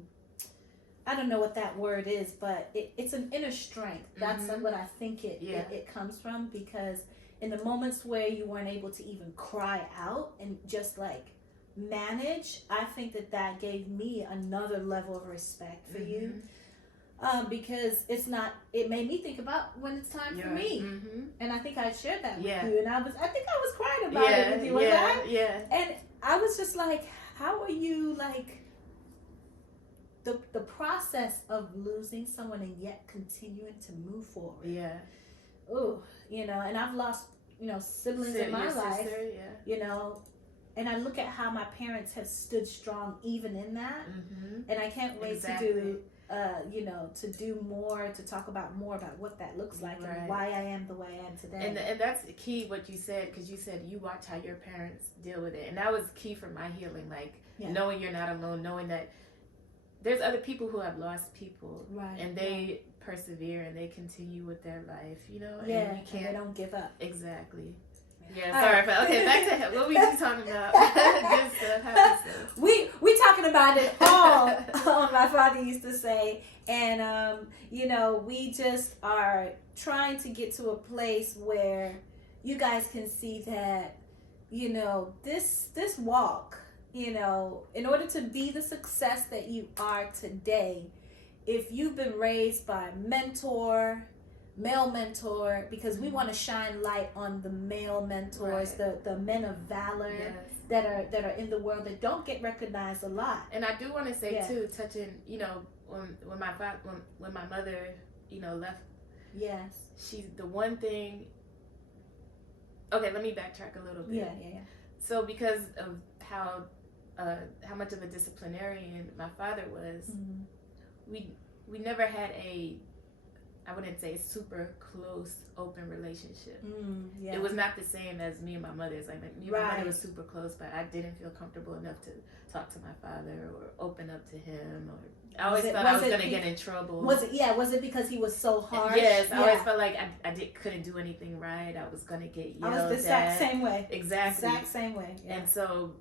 I don't know what that word is, but it's an inner strength. That's what I think it comes from, because in the moments where you weren't able to even cry out and just like manage, I think that gave me another level of respect for you. Because it made me think about when it's time for me. And I think I shared that with you. And I think I was crying about it with you, was I? Yeah. And I was just like, how are you, like, the process of losing someone and yet continuing to move forward. Yeah. Ooh, and I've lost, siblings in my life. Sister, And I look at how my parents have stood strong even in that. And I can't wait to do to talk about more about what that looks like and why I am the way I am today. And that's the key, what you said, because you said you watch how your parents deal with it. And that was key for my healing, like knowing you're not alone, knowing that there's other people who have lost people, and they persevere and they continue with their life, and you can't. And they don't give up. Exactly. Yeah, sorry. Okay, back to what we just talking about. Good stuff. Happy stuff. We talking about it all. My father used to say, and we just are trying to get to a place where you guys can see that, this walk. In order to be the success that you are today, if you've been raised by a male mentor, because we want to shine light on the male mentors, the men of valor that are in the world that don't get recognized a lot. And I do want to say too, touching, when my mother, left. Yes. She's the one thing. Okay, let me backtrack a little bit. Yeah. So because of how much of a disciplinarian my father was, we never had I wouldn't say a super close open relationship. It was not the same as me and my mother's. Like me and my mother was super close, but I didn't feel comfortable enough to talk to my father or open up to him. Or I always felt I was going to get in trouble. Was it because he was so harsh? Yes, I always felt like I couldn't do anything right. I was going to get yelled at. I was the exact same way. Exactly. Exact same way. Yeah. And so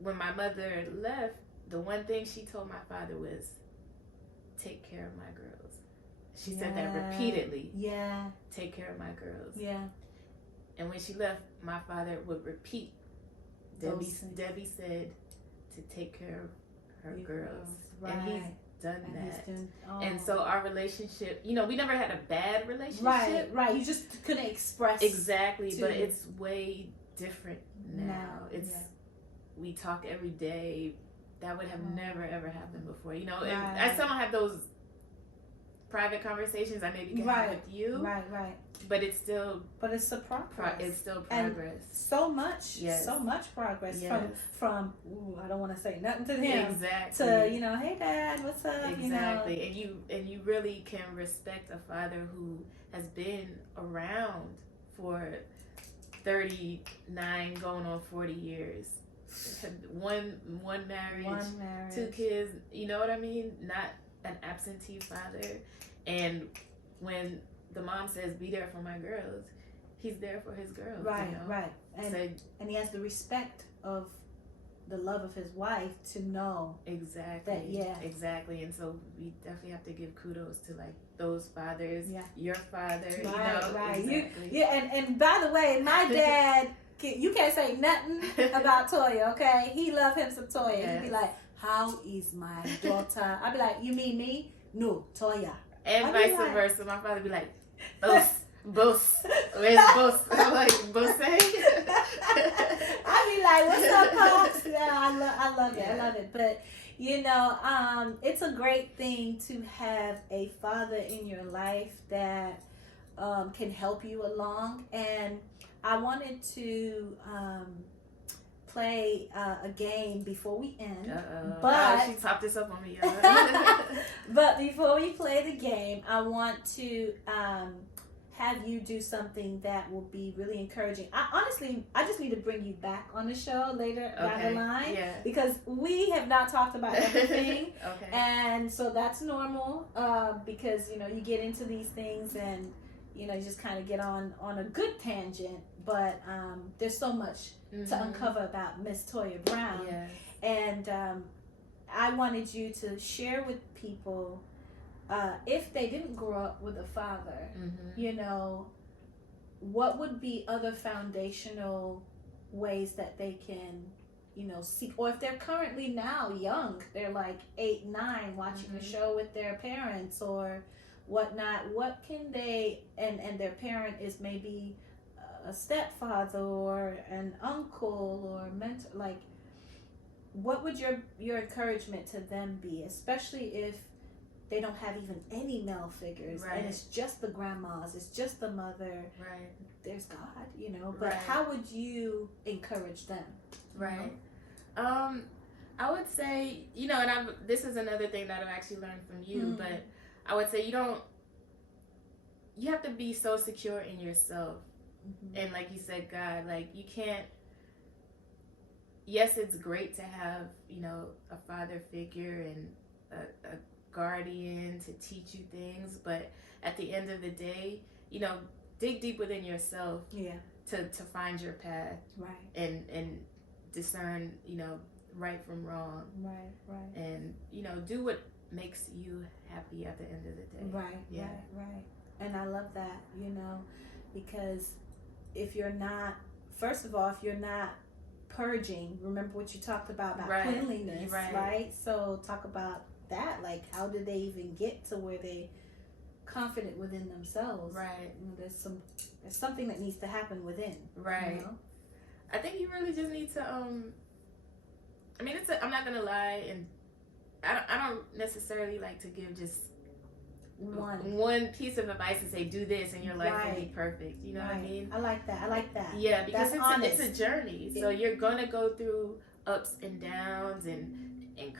when my mother left, the one thing she told my father was, take care of my girls. She said that repeatedly. Yeah. Take care of my girls. Yeah. And when she left, my father would repeat. Debbie said to take care of her girls. Right. And he's done that. And so our relationship, we never had a bad relationship. Right. You just couldn't express. Exactly. But it's way different now. We talk every day. That would have never ever happened before. I still don't have those private conversations I maybe can have with you. Right. But it's still. But it's a progress. It's still progress. And so much progress from. Ooh, I don't want to say nothing to him. Exactly. To hey Dad, what's up? Exactly. And you really can respect a father who has been around for 39 going on 40 years. One marriage, 2 kids, you know what I mean? Not an absentee father. And when the mom says, be there for my girls, he's there for his girls. Right. And he has the respect of the love of his wife to know. Exactly. Exactly. And so we definitely have to give kudos to like those fathers. Yeah. Your father. Right. Exactly. And by the way, my dad, you can't say nothing about Toya, okay? He love him some Toya. Yes. He'd be like, how is my daughter? I'd be like, you mean me? No, Toya. And vice versa. My father be like, Boss. Where's Boss? I'm like, Boss. I be like, what's up, Pops? Yeah, I love it. I love it. But, it's a great thing to have a father in your life that can help you along. And I wanted to play a game before we end. But she popped this up on me. But before we play the game, I want to have you do something that will be really encouraging. I just need to bring you back on the show later down the line because we have not talked about everything. Okay. And so that's normal because you get into these things and you just kind of get on a good tangent, but there's so much to uncover about Miss Toya Brown. Yes. And I wanted you to share with people if they didn't grow up with a father, what would be other foundational ways that they can, seek, or if they're currently now young, they're like 8, 9, watching a show with their parents or whatnot, what can they, and their parent is maybe a stepfather or an uncle or mentor, like, what would your encouragement to them be, especially if they don't have even any male figures, and it's just the grandmas, it's just the mother. Right. There's God, but how would you encourage them? Right. I would say, and this is another thing that I've actually learned from you, but I would say you have to be so secure in yourself. And like you said, God, like you can't, yes, it's great to have, a father figure and a guardian to teach you things, but at the end of the day, dig deep within yourself to find your path, and discern, right from wrong, and do what makes you happy at the end of the day. Right. And I love that, because if you're not, first of all, if you're not purging, remember what you talked about cleanliness, right? So talk about that, like how did they even get to where they confident within themselves, right? There's something that needs to happen within, right? I think you really just need to I'm not gonna lie, and I don't necessarily like to give just one piece of advice and say do this and your life will be perfect, you know what I mean? I like that. Yeah, because it's a journey, so you're gonna go through ups and downs and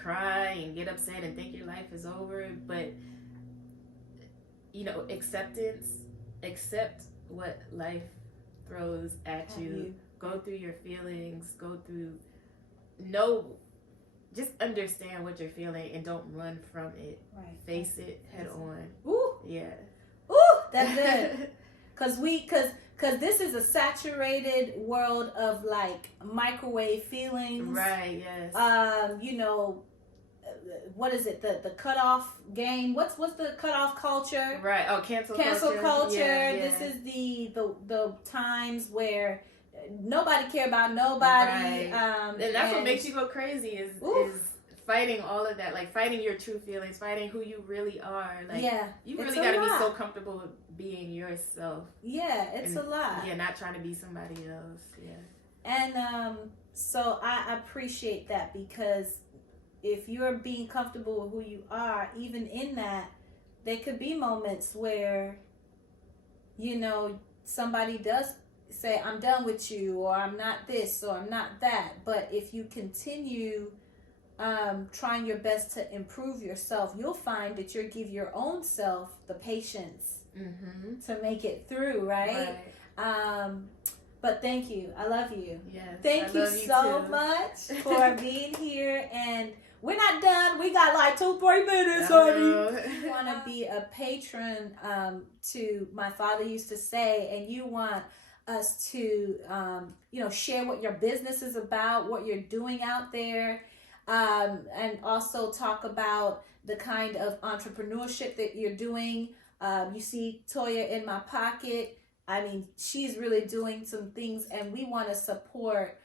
cry and get upset and think your life is over, but accept what life throws at you. Go through your feelings, just understand what you're feeling and don't run from it. Right. Face it head on. Ooh. Yeah. Ooh, that's good. Cause this is a saturated world of like microwave feelings. Right, yes. What is it? The cutoff game. What's the cutoff culture? Right. Oh, cancel culture. Yeah. This is the times where nobody care about nobody. Right. And that's what makes you go crazy is fighting all of that, like fighting your true feelings, fighting who you really are. Like you really got to be so comfortable with being yourself. Yeah, it's a lot. Yeah, not trying to be somebody else. Yeah. And so I appreciate that, because if you're being comfortable with who you are, even in that, there could be moments where, you know, somebody does say, I'm done with you, or I'm not this, or I'm not that. But if you continue trying your best to improve yourself, you'll find that you'll give your own self the patience to make it through, right? But thank you. I love you. Yes, thank you so much for being here. And we're not done. We got like 2-3 minutes, honey. You want to be a patron to My Father Used to Say, and you want us to, you know, share what your business is about, what you're doing out there, and also talk about the kind of entrepreneurship that you're doing. You see Toya in my pocket. I mean, she's really doing some things, and we want to support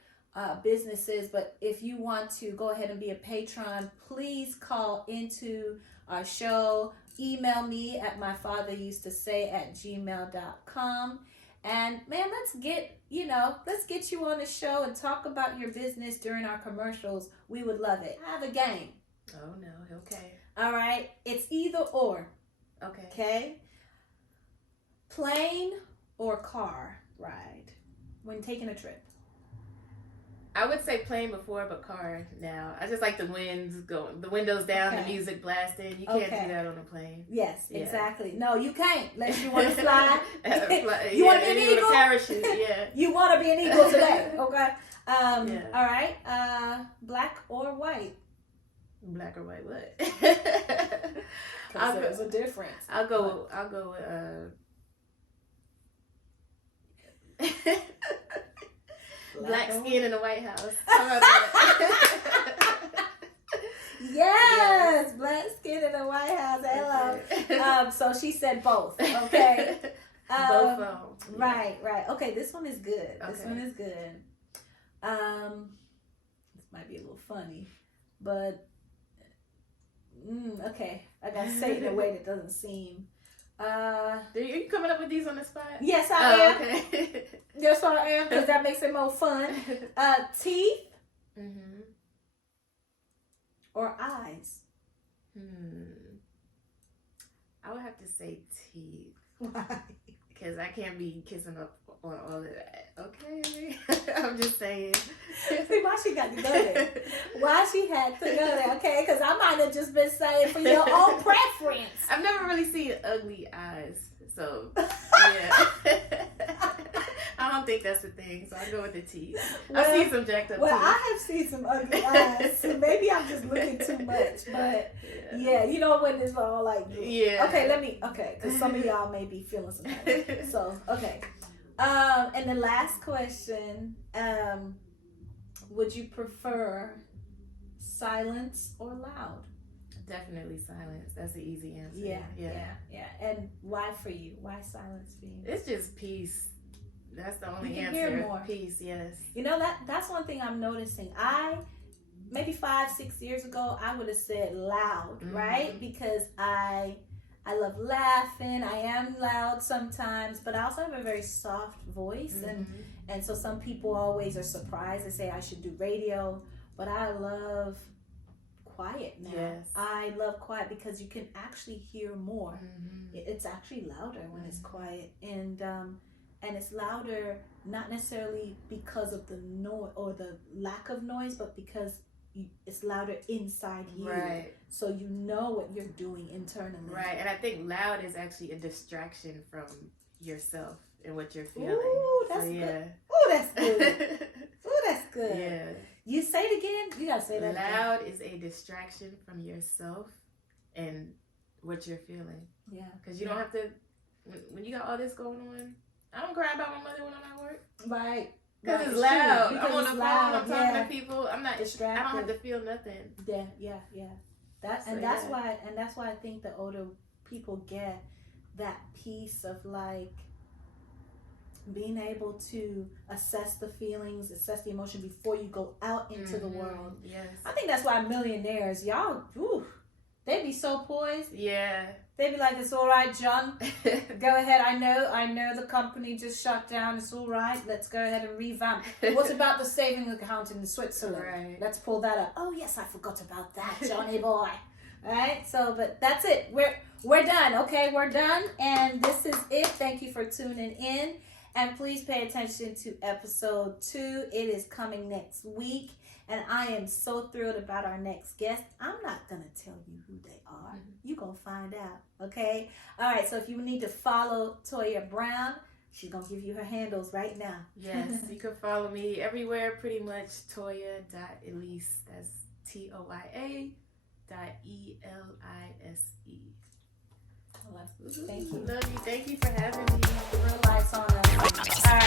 businesses. But if you want to go ahead and be a patron, please call into our show. Email me at myfatherused2say@gmail.com. And man, let's get you on the show and talk about your business during our commercials. We would love it. I have a game. Oh no, okay. All right, it's either or. Okay. Plane or car ride when taking a trip? I would say plane before, but car now. I just like the windows down, the music blasting. You can't do that on a plane. Yes, exactly. No, you can't unless you want to fly. You want to be an eagle? Parachute, yeah. You want to be an eagle today, okay? All right. Black or white? Black or white? What? Because there's a difference. I'll go black skin in the White House. How about that? Yes, black skin in the White House. Hello. So she said both. Okay. Both of them. Right. Okay, this one is good. This one is good. This might be a little funny, but okay. I gotta say it in a way that doesn't seem. Are you coming up with these on the spot? Yes, I am. Okay. Yes, I am, because that makes it more fun. Teeth or eyes? I would have to say teeth. Why? Because I can't be kissing up on all of that. Okay. I'm just saying. See, why she got to go there? Why she had to go there? Okay, because I might have just been saying for your own preference. I've never really seen ugly eyes. So, yeah. I don't think that's the thing. So I go with the teeth. I've seen some jacked up teeth. I have seen some ugly eyes. So maybe I'm just looking too much. But yeah, you know when it's all like, okay, because some of y'all may be feeling some kind of, so, okay. And the last question, would you prefer silence or loud? Definitely silence. That's the easy answer. Yeah. And why for you? Why silence for you? It's just peace. That's the only answer. Hear more. Peace, yes. You know, that's one thing I'm noticing. Maybe 5-6 years ago, I would have said loud, right? Because I love laughing. I am loud sometimes, but I also have a very soft voice. And so some people always are surprised. They say I should do radio, but I love quiet now. Yes. I love quiet because you can actually hear more. It's actually louder when it's quiet. And it's louder not necessarily because of the noise or the lack of noise, but because it's louder inside you. Right. So you know what you're doing internally. Right. And I think loud is actually a distraction from yourself and what you're feeling. Ooh, that's good. Ooh, that's good. Ooh, that's good. Yeah. You say it again? You gotta say that loud again. Is a distraction from yourself and what you're feeling. Yeah. Because you don't have to, when you got all this going on, I don't cry about my mother when I'm at work. Right. Because it's loud. I'm on the phone. I'm talking to people. I'm not distracted. I don't have to feel nothing. Yeah. That's why I think the older people get that piece of like being able to assess the feelings, assess the emotion before you go out into the world. Yes. I think that's why millionaires, y'all, they be so poised. Yeah. They be like, it's all right, John. Go ahead. I know the company just shut down. It's all right. Let's go ahead and revamp. What about the savings account in Switzerland? Right. Let's pull that up. Oh, yes, I forgot about that, Johnny boy. All right. So, but that's it. We're done. Okay, we're done, and this is it. Thank you for tuning in, and please pay attention to episode 2. It is coming next week, and I am so thrilled about our next guest. I'm not gonna tell you who they are. You're gonna find out. Okay. All right. So if you need to follow Toya Brown, she's gonna give you her handles right now. Yes, you can follow me everywhere, pretty much. Toya.Elise. That's TOYA.ELISE. Thank you. Love you. Thank you for having me. Real lights on us. All right.